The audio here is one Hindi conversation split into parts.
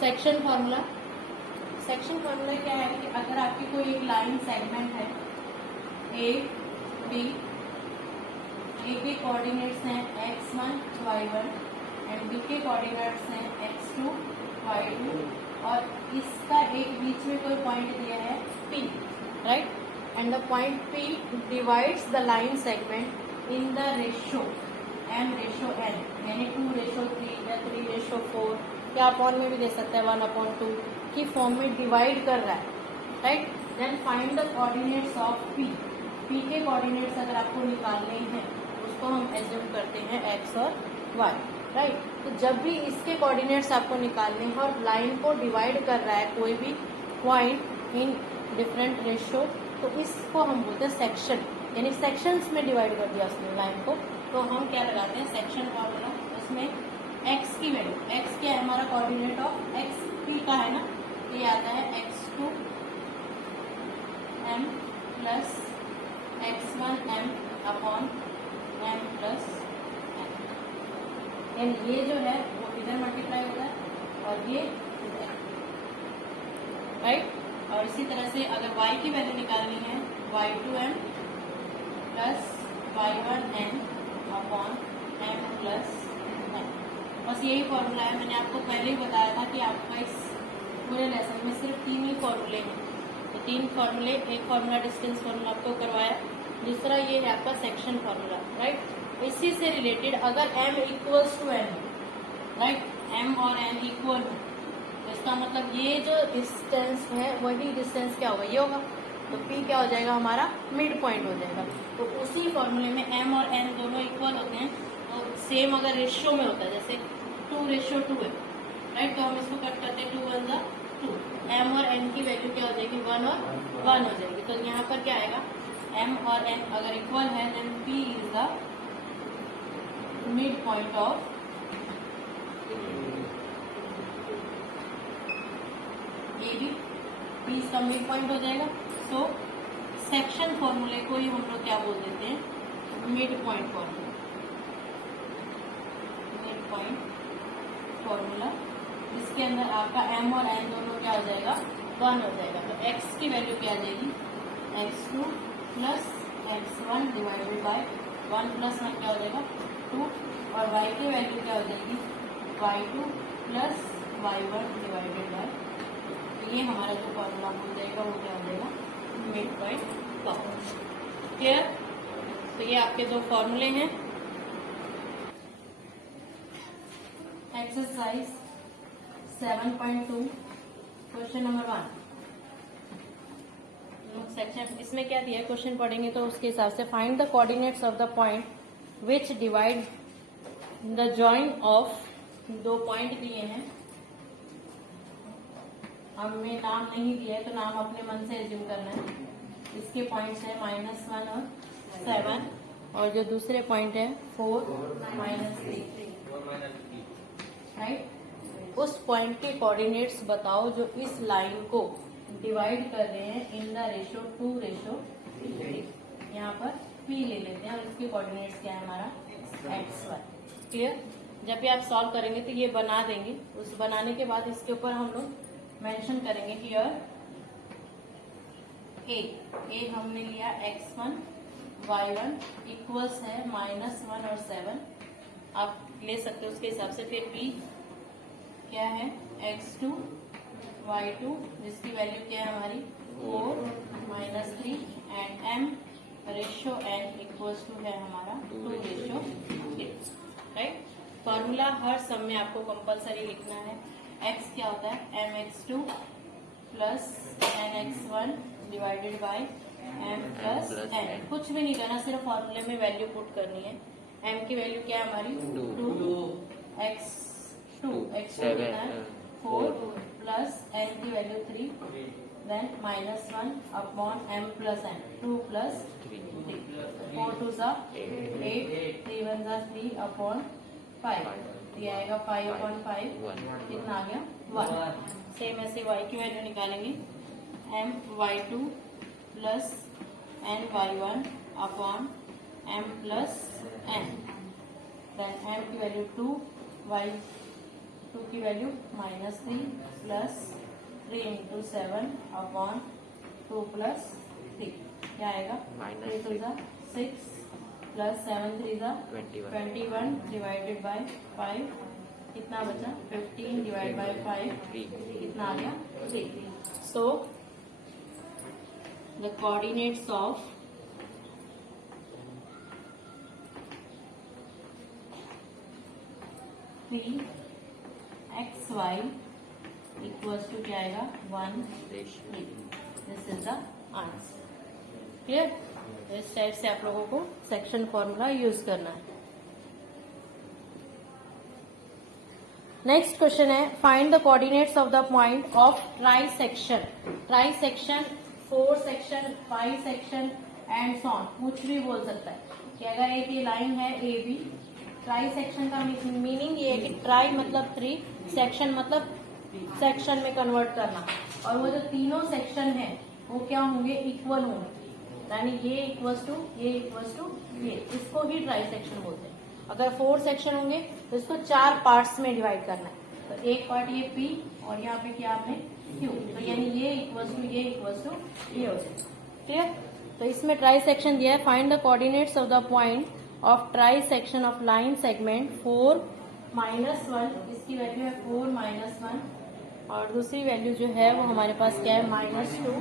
सेक्शन फार्मूला क्या है कि अगर आपकी कोई एक लाइन सेगमेंट है ए बी, ए के कोऑर्डिनेट्स हैं x1 y1 एंड बी के कोऑर्डिनेट्स हैं x2 y2 और इसका एक बीच में कोई पॉइंट दिया है P, right, and the point P divides the line segment in the ratio m/n, यानी 2/3 या 3/4 या अपॉन में भी दे सकते हैं 1/2 की फॉर्म में डिवाइड कर रहा है, right. Then find the coordinates of P के कोऑर्डिनेट्स अगर आपको निकालने हैं उसको हम एज्यूम करते हैं x और y, राइट। तो जब भी इसके कोऑर्डिनेट्स आपको निकालने हैं और लाइन को डिवाइड कर रहा है कोई भी पॉइंट इन डिफरेंट रेशियो, तो इसको हम बोलते हैं सेक्शन, यानी सेक्शंस में डिवाइड कर दिया उसने लाइन को, तो हम क्या लगाते हैं सेक्शन फॉर्मूला। उसमें x की वैल्यू, x क्या है हमारा कोऑर्डिनेट ऑफ x p का है ना, तो ये आता है x2 m plus x1 m upon m plus n, यानी ये जो है वो इधर मल्टीप्लाई होता है और ये इधर, राइट। और इसी तरह से अगर y की वैल्यू निकालनी है y2m plus y1n upon m plus n, बस यही फॉर्मूला है। मैंने आपको पहले ही बताया था कि आपका इस पूरे लेसन में सिर्फ 3 ही फॉर्मूले हैं, तो 3 फॉर्मूले, एक फॉर्मूला डिस्टेंस फॉर्मूला आपको करवाया, दूसरा ये है आपका सेक्शन फॉर्मूला, राइट। इसी से रिलेटेड अगर m equals to n, right, m और n इक्वल हो तो इसका मतलब ये जो डिस्टेंस है वही डिस्टेंस क्या होगा, ये होगा, तो p क्या हो जाएगा हमारा मिड पॉइंट हो जाएगा। तो उसी फॉर्मूले में m और n दोनों इक्वल होते हैं, तो सेम अगर रेशियो में होता है जैसे 2:2 है, राइट, तो हम इसको कट करते हैं 2 1 2, m और n की वैल्यू क्या हो जाएगी 1 और 1 हो जाएगी। तो यहाँ पर क्या आएगा m और n अगर इक्वल है then p is the mid point of A B, p इसका मिड पॉइंट हो जाएगा। सो सेक्शन फॉर्मूले को ही हम लोग क्या बोल देते हैं mid point formula, mid point formula. इसके अंदर आपका m और n दोनों क्या हो जाएगा 1 हो जाएगा। तो x की वैल्यू क्या आ जाएगी x2 plus x1 divided by 1 plus 1 क्या हो जाएगा 2, और y की वैल्यू क्या हो जाएगी y2 plus y1 divided by, ये हमारा जो फॉर्मूला हो जाएगा वो क्या हो जाएगा मिड पॉइंट फॉर्मूला। क्लियर? तो ये आपके दो फॉर्मूले हैं। एक्सरसाइज 7.2 क्वेश्चन नंबर 1 सेक्शन, इसमें क्या दिया है क्वेश्चन पढ़ेंगे तो उसके हिसाब से find the coordinates of the point which divide the joint of, दो पॉइंट दिए हैं, हमें नाम नहीं दिया है तो नाम अपने मन से एज्यूम करना है। इसके पॉइंट्स है -1 और 7, और जो दूसरे पॉइंट है 4 -3, राइट। उस पॉइंट के कोऑर्डिनेट्स बताओ जो इस लाइन को डिवाइड कर रहे हैं इन द रेशियो 2:3। यहाँ पर p ले लेते हैं और इसके कोऑर्डिनेट्स क्या है हमारा x1। क्लियर? जब भी आप सॉल्व करेंगे तो ये बना देंगे, उस बनाने के बाद इसके ऊपर हम लोग मेंशन करेंगे कि ए हमने लिया x1 y1 इक्वल्स है -1 और 7, आप ले सकते हो उसके हिसाब से। फिर b क्या है x2 y2 जिसकी वैल्यू क्या है हमारी 4 -3, and m ratio n equals to है हमारा 2:3, राइट। फॉर्मूला हर सम में आपको कंपलसरी लिखना है। x क्या होता है mx2 plus nx1 divided by m plus n, कुछ भी नहीं करना, सिर्फ फॉर्मूले में वैल्यू पुट करनी है। m की वैल्यू क्या है हमारी 2, x2 कितना है 4 प्लस n की वैल्यू 3, then -1 upon m plus n, 2 plus 3, 4 2 सा 8, 3 1 सा 3 अपॉन 5, ये आएगा 5/5, कितना आ गया 1। सेम ऐसे y की वैल्यू निकालेंगे m y2 plus n y1 upon m plus n, then m की वैल्यू 2, y2 2 की वैल्यू -3 प्लस 3 इंटू 7 अपॉन 2 प्लस 3 क्या आएगा? 3 2 जा 6 प्लस 7 3 जा 21 डिवाइडेड बाय 5 कितना बचा? 15 डिवाइड बाय 5 कितना आ गया? 3। So the coordinates of P x y equals to क्या आएगा? 1 3। This is the answer. Clear? इस टाइप से आप लोगों को सेक्शन फॉर्मूला यूज करना है। नेक्स्ट क्वेश्चन है find the coordinates of the point of trisection. Trisection 4 section 5 section and so on, कुछ भी बोल सकता है कि अगर एक ये लाइन है ए बी, ट्राई सेक्शन का मीनिंग ये है कि ट्राई मतलब 3, सेक्शन मतलब सेक्शन में कन्वर्ट करना, और वो जो तीनों सेक्शन है वो क्या होंगे? इक्वल होंगे, यानी ये इक्वल्स टू ये इक्वल्स टू ये, इसको ही ट्राई सेक्शन बोलते हैं। अगर 4 सेक्शन होंगे तो इसको 4 पार्ट्स में डिवाइड करना है। तो एक पार्ट ये P और यहाँ पे क्या आपने Q, तो यानी ये इक्वल्स टू ये इक्वल्स टू ये हो जाएगा। क्लियर? तो इसमें ट्राई सेक्शन दिया है find the coordinates of the point of try section of line segment 4 -1, इसकी वैल्यू है 4 -1 और दूसरी वैल्यू जो है वो हमारे पास क्या है? -2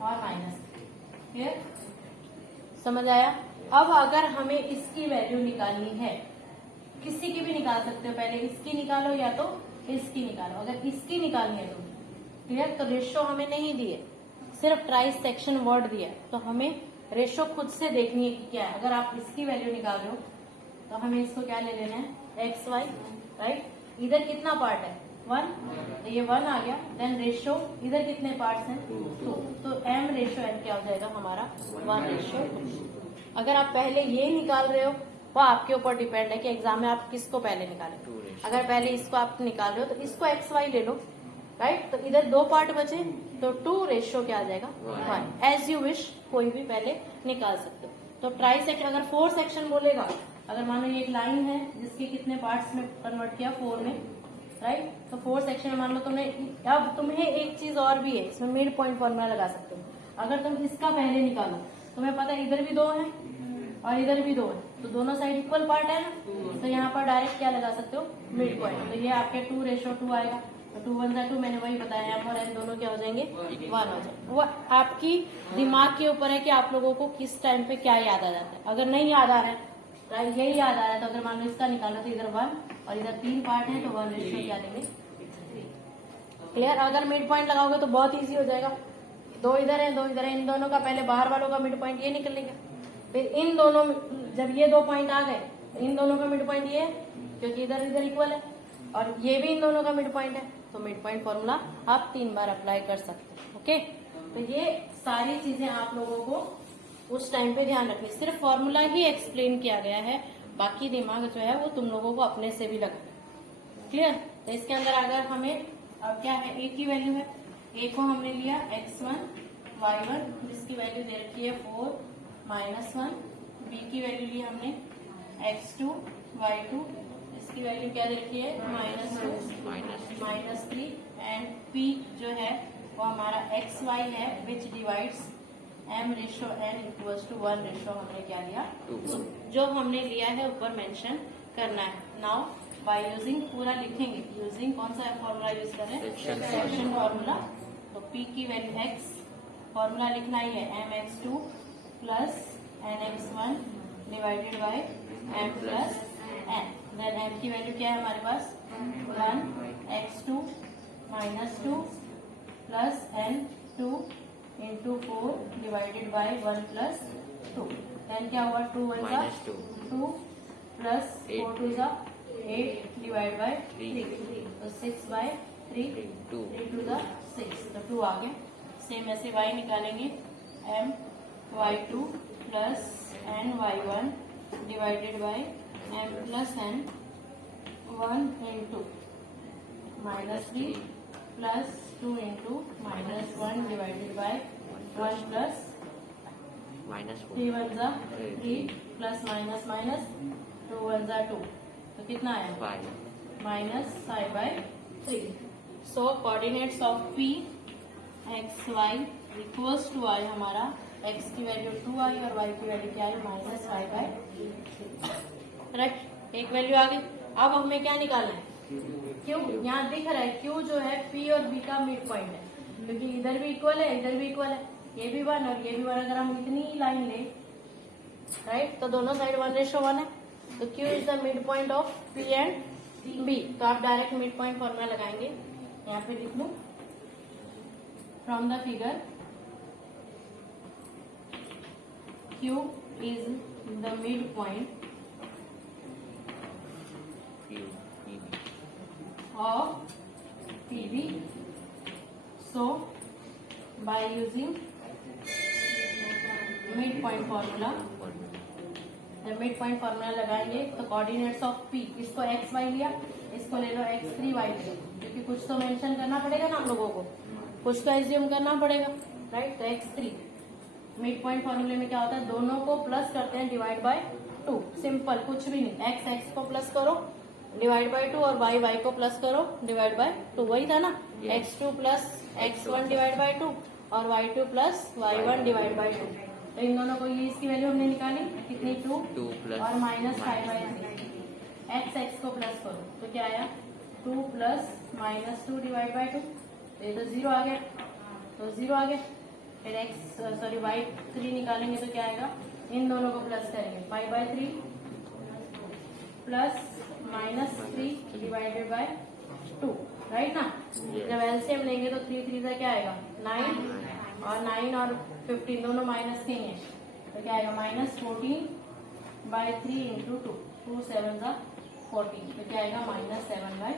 और -3। क्लियर? समझ आया? अब अगर हमें इसकी वैल्यू निकालनी है, किसी की भी निकाल सकते हो, पहले इसकी निकालो या तो इसकी निकालो। अगर इसकी निकालनी है तो क्लियर, तो रेशो हमें नहीं दी है, सिर्फ ट्राई सेक्शन वर्ड दिया है, तो हमें रेशो खुद से देखनी है कि क्या है। अगर आप इसकी वैल्यू निकाल रहे हो तो हमें इसको क्या ले लेना है? X Y, right. इधर कितना पार्ट है? 1, तो ये 1 आ गया। देन रेशो इधर कितने पार्ट्स हैं? 2, तो m रेशो n क्या हो जाएगा हमारा? 1:2। अगर आप पहले ये निकाल रहे हो वो आपके ऊपर डिपेंड है कि एग्जाम में आप किसको पहले निकालें। अगर पहले इसको आप निकाल रहे हो तो इसको एक्स वाई ले लो, राइट। तो इधर 2 पार्ट बचे तो 2:1 क्या आ जाएगा? 1। एज यू विश, कोई भी पहले निकाल सकते हो। तो ट्राई सेक्शन अगर 4 सेक्शन बोलेगा, अगर मानो ये एक लाइन है जिसके कितने पार्ट्स में कन्वर्ट किया? 4 में, राइट। तो 4 सेक्शन में मान लो तुमने, अब तुम्हें एक चीज और भी है, इसमें मिड पॉइंट फॉर्मूला लगा सकते हो। अगर तुम इसका पहले निकालो, तुम्हें पता है इधर भी 2 है और इधर भी 2 है, तो दोनों साइड इक्वल पार्ट है ना, तो यहाँ पर डायरेक्ट क्या लगा सकते हो? Mid point. तो ये आपके 2:2 आएगा, तो 2 1 2, मैंने वही बताया, m और n दोनों क्या हो जाएंगे? 1 हो जाएंगे। वो आपकी दिमाग के ऊपर है कि आप लोगों को किस टाइम पे क्या याद आ जाता है। अगर नहीं याद आ रहा है, राइट, यही याद आ रहा है, तो अगर मान लो इसका निकालो तो इधर 1 और इधर 3 पार्ट है, तो 1:3 क्या लेंगे? 3। क्लियर? अगर मिड पॉइंट लगाओगे तो बहुत ईजी हो जाएगा। 2 इधर है 2 इधर है, इन दोनों का पहले बाहर वालों का मिड पॉइंट ये निकलेगा, फिर इन दोनों, जब ये 2 पॉइंट आ गए तो इन दोनों का मिड पॉइंट ये है, क्योंकि इधर इधर इक्वल है, और ये भी इन दोनों का मिड पॉइंट है, तो मिड पॉइंट फॉर्मूला आप 3 बार अप्लाई कर सकते हैं। ओके, तो ये सारी चीजें आप लोगों को उस टाइम पे ध्यान रखनी, सिर्फ फॉर्मूला ही एक्सप्लेन किया गया है, बाकी दिमाग जो है वो तुम लोगों को अपने से भी लगता। क्लियर? तो इसके अंदर अगर हमें अब क्या है, ए की वैल्यू है, ए को हमने लिया x1 y1 जिसकी वैल्यू दे रखी है 4 -1, बी की वैल्यू ली हमने x2 y2 इसकी वैल्यू क्या दे रखी है? -2 -3, एंड p जो है वो हमारा xy है विच डिवाइड्स m:n इक्वल्स टू 1:, हमने क्या लिया? 2। जो हमने लिया है ऊपर मेंशन करना है। नाउ बाय यूजिंग, पूरा लिखेंगे, यूजिंग कौन सा फॉर्मूला यूज कर रहे हैं? Section formula. तो p की वैल्यू x, फॉर्मूला लिखना ही है mx2 plus nx1 divided by m plus n। Then m की वैल्यू क्या है हमारे पास? 1 x2 -2 plus n2 into 4 divided by 1 plus 2। Then क्या हुआ? 2 1 का 2 प्लस 4 2 का 8 डिवाइड बाय 3, तो 6/3, 3 2 का 6, तो 2 आ गया। सेम ऐसे y निकालेंगे, m y2 plus n y1 divided by m plus n 1 into -3 plus 2 into -1 divided by 1 plus 3 1 जा 3 प्लस माइनस 2 1 जा 2, तो कितना आया? minus psi by 3. So coordinates of P x y equals to I हमारा x की वैल्यू 2i और y की वैल्यू क्या है माइनस फाइव बाई 3. राइट, एक वैल्यू आ गई. अब हमें क्या निकालना है? Q. यहाँ दिख रहा है Q जो है P और B का मिड पॉइंट है, क्योंकि इधर भी इक्वल है इधर भी इक्वल है, ये भी 1 और ये भी 1. अगर हम इतनी लाइन ले राइट तो दोनों साइड 1:1 है. तो Q is the mid point of P and B. तो आप डायरेक्ट मिड पॉइंट फॉर्मूला लगाएंगे. यहाँ पे लिख लू from the figure Q is the midpoint of PB. So by using midpoint formula, the midpoint formula लगाएंगे तो कोऑर्डिनेट्स ऑफ P, इसको x y लिया, इसको ले लो x3 y ले लो, क्योंकि कुछ तो मेंशन करना पड़ेगा ना हम लोगों को, कुछ तो एज्यूम करना पड़ेगा. राइट, तो x3 मिड पॉइंट फॉर्मूले में क्या होता है, दोनों को प्लस करते हैं डिवाइड बाय 2. सिंपल, कुछ भी नहीं. x को प्लस करो डिवाइड बाय 2 और y को प्लस करो डिवाइड बाय 2. वही था ना, x2 plus x1 divide by 2 और y2 plus y1 divide by 2. तो इन दोनों को ये इसकी वैल्यू हमने निकाली कितनी 2 और माइनस 5 बाई 3. x को प्लस करो तो क्या आया 2 प्लस माइनस 2 डिवाइड बाय 2. तो ये तो 0 आ गया, तो 0 आ गया. फिर y3 निकालेंगे तो क्या आएगा, इन दोनों को प्लस करेंगे 5 by 3 plus minus 3 divided by 2. Right ना. जब एलसीएम लेंगे तो 3 3 से क्या आएगा 9 और 9 और 15 दोनों माइनस के हैं, तो क्या आएगा माइनस 14 बाई 3 इंटू 2 7 जा 14. तो क्या आएगा माइनस 7 बाई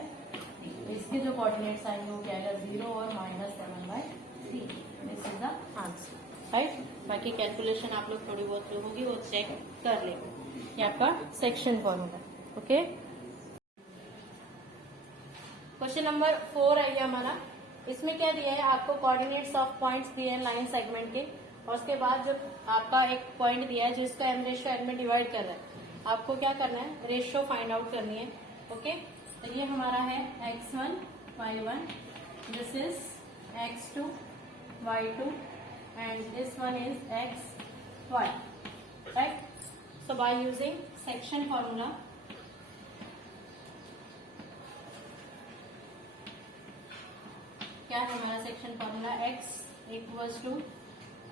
3. इसके जो कोऑर्डिनेट्स आएंगे वो क्या आएगा 0 और minus 7 by 3. This is the answer. Right, बाकी कैलकुलेशन आप लोग थोड़ी बहुत जो होगी वो चेक कर लेंगे. ये आपका section formula. Okay, question number 4 है ये हमारा. इसमें क्या दिया है आपको, coordinates of points P and line segment के, और उसके बाद जो आपका एक पॉइंट दिया है जिसका m रेशियो n में डिवाइड कर रहा है. आपको क्या करना है, रेशियो फाइंड आउट करनी है. ओके, तो ये हमारा है x1 y1, this is x2 y2 and this one is xy. Right, so by using section formula, क्या है हमारा section formula, x equals to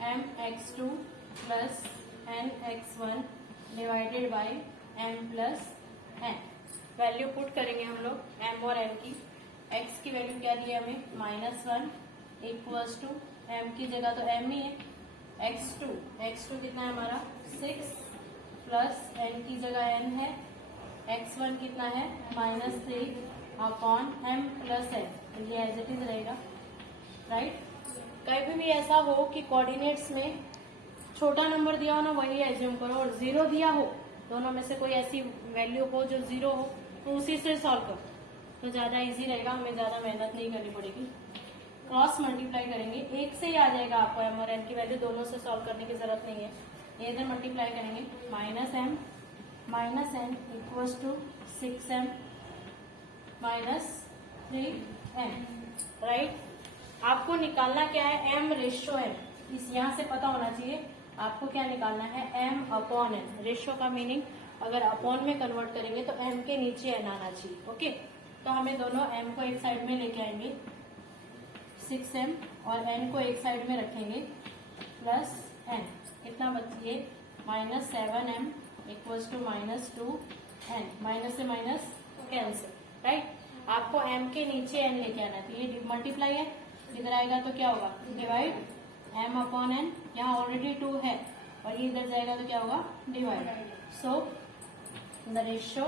m x2 plus n x1 divided by m plus n. Value put करेंगे हम लोग m और n की. x की वैल्यू क्या दी है हमें -1 इक्वल्स टू m की जगह तो m ही है, x2 कितना है हमारा 6 प्लस n की जगह n है, x1 कितना है -3 अपॉन m प्लस n. ये एज इट इज रहेगा. राइट, कभी भी ऐसा हो कि कोऑर्डिनेट्स में छोटा नंबर दिया हो ना वही एज्यूम करो, और 0 दिया हो, दोनों में से कोई ऐसी वैल्यू हो जो 0 हो तो उसी से सॉल्व करो तो ज्यादा इजी रहेगा, हमें ज्यादा मेहनत नहीं करनी पड़ेगी. क्रॉस मल्टीप्लाई करेंगे, एक से ही आ जाएगा आपको m और n की वैल्यू, दोनों से सॉल्व करने की जरूरत नहीं है. इधर मल्टीप्लाई करेंगे -m equals to 6m -3m. Right, आपको निकालना क्या है, m रेशियो n. इस यहाँ से पता होना चाहिए आपको क्या निकालना है, m अपॉन n. रेशियो का मीनिंग अगर अपॉन में कन्वर्ट करेंगे तो m के नीचे n आना चाहिए. ओके, तो हमें दोनों m को एक साइड में लेके आएंगे 6m और n को एक साइड में रखेंगे प्लस n. कितना बचिए -7m equals to -2n. Minus से माइनस कैंसिल. राइट, आपको m के नीचे n लेके आना है. तो ये मल्टीप्लाई है, इधर आएगा तो क्या होगा डिवाइड m अपॉन n. यहाँ ऑलरेडी 2 है और ये इधर जाएगा तो क्या होगा divide. So the ratio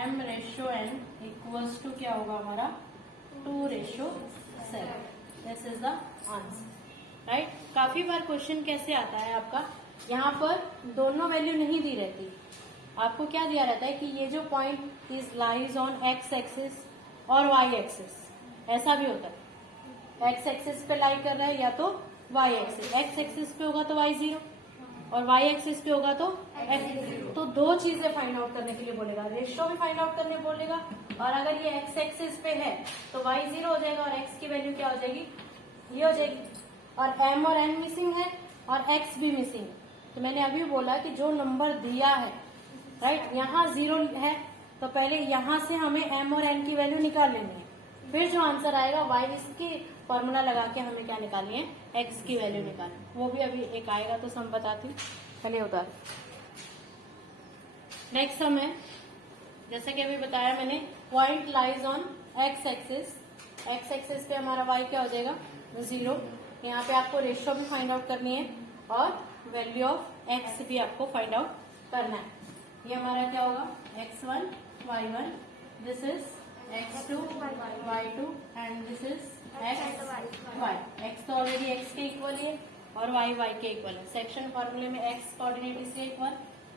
m ratio n equals to क्या होगा हमारा 2:7. This is the answer. Right, काफी बार क्वेश्चन कैसे आता है आपका, यहाँ पर दोनों वैल्यू नहीं दी रहती, आपको क्या दिया रहता है कि ये जो point is lies on x axis और y एक्सिस. ऐसा भी होता है, x एक्सिस पे लाई कर रहा है या तो y एक्सिस. x एक्सिस पे होगा तो y 0, और वाई एक्सिस पे होगा तो x। तो दो चीजें फाइंड आउट करने के लिए बोलेगा, रेशियो भी फाइंड आउट करने बोलेगा, और अगर ये x एक्सिस पे है तो y 0 हो जाएगा और x की वैल्यू क्या हो जाएगी, ये हो जाएगी। और m और n मिसिंग है और x भी मिसिंग है। तो मैंने अभी बोला कि जो नंबर दिया है, राइट, यहाँ 0 है तो पहले यहाँ से हमें m और n की वैल्यू निकाल लेनी है, फिर जो आंसर आएगा y इसकी फॉर्मूला लगा के हमें क्या निकालनी है, x की वैल्यू निकालनी, वो भी अभी एक आएगा तो सम बताती हूँ, चलिए उतार। नेक्स्ट सम है, जैसे कि अभी बताया मैंने, point lies on x axis, x axis पे हमारा y क्या हो जाएगा, 0। यहाँ पे आपको रेशियो भी फाइंड आउट करनी है और वैल्यू ऑफ x भी आपको फाइंड आउट करना है। ये हमारा क्या होगा, x1 y1, this is x2 y2 and this is x y। x तो ऑलरेडी x के इक्वल है और y y के इक्वल है। सेक्शन फॉर्मूले में x कोऑर्डिनेट इसके equal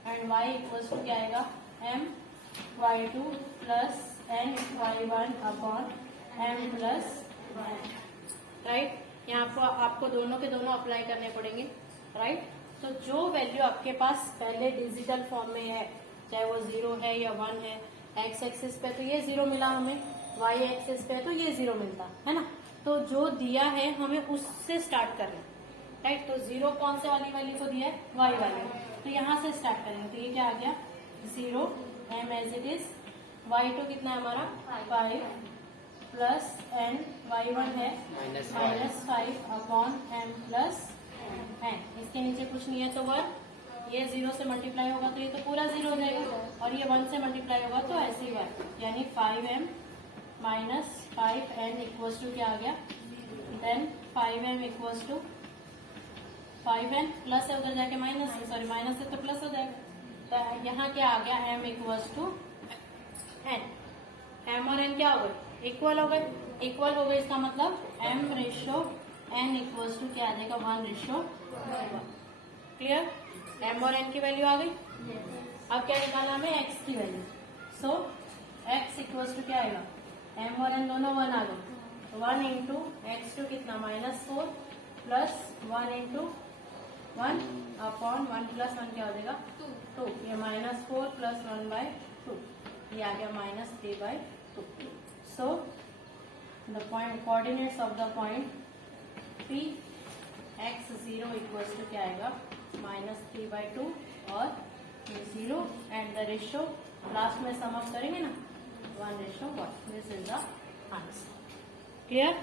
and y equals to क्या आएगा, m y2 plus n y1 upon m plus y, right. यहाँ पर आपको दोनों के दोनों अप्लाई करने पड़ेंगे, राइट। तो जो वैल्यू आपके पास पहले डिजिटल फॉर्म में है, चाहे वो 0 है या 1 है, x एक्सिस पे तो ये 0 मिला हमें, y एक्सिस पे तो ये 0 मिलता है ना। तो जो दिया है हमें उससे स्टार्ट करना है, राइट। तो 0 कौन से वाली वैल्यू को दिया है, y वाली, तो यहाँ से स्टार्ट करेंगे। तो ये क्या आ गया, 0 m as it is, y2 कितना है हमारा 5 प्लस n, y1 है -5 अपॉन m प्लस n, इसके नीचे कुछ नहीं है तो 1, ये 0 से मल्टीप्लाई होगा तो ये तो पूरा 0 हो जाएगा, और ये 1 से मल्टीप्लाई होगा तो ऐसे ही 1, यानी 5m minus 5n equals to क्या आ गया, then 5m equals to 5n plus है, उधर जाके माइनस है, सॉरी माइनस है तो प्लस हो जाएगा। तो यहाँ क्या आ गया, m equals to n, m और n क्या हो गए, इक्वल हो गए। इक्वल हो गए इसका मतलब m ratio n equals to क्या आ जाएगा, 1 रेशियो 1। क्लियर, m और n की वैल्यू आ गई। अब क्या निकालना हमें, x की value. So x equals to क्या आएगा, m और n दोनों 1 आ गए, 1 इंटू x2 कितना -4 प्लस 1 इंटू 1 अपॉन 1 प्लस 1 क्या हो जाएगा 2, ये -4 प्लस 1/2, ये आ गया -3/2। So the point coordinates of the point P x0 equals to क्या आएगा, -3/2 और 0 एंड द रेशियो लास्ट में सम अप करेंगे ना, 1:1। This is the answer. Clear.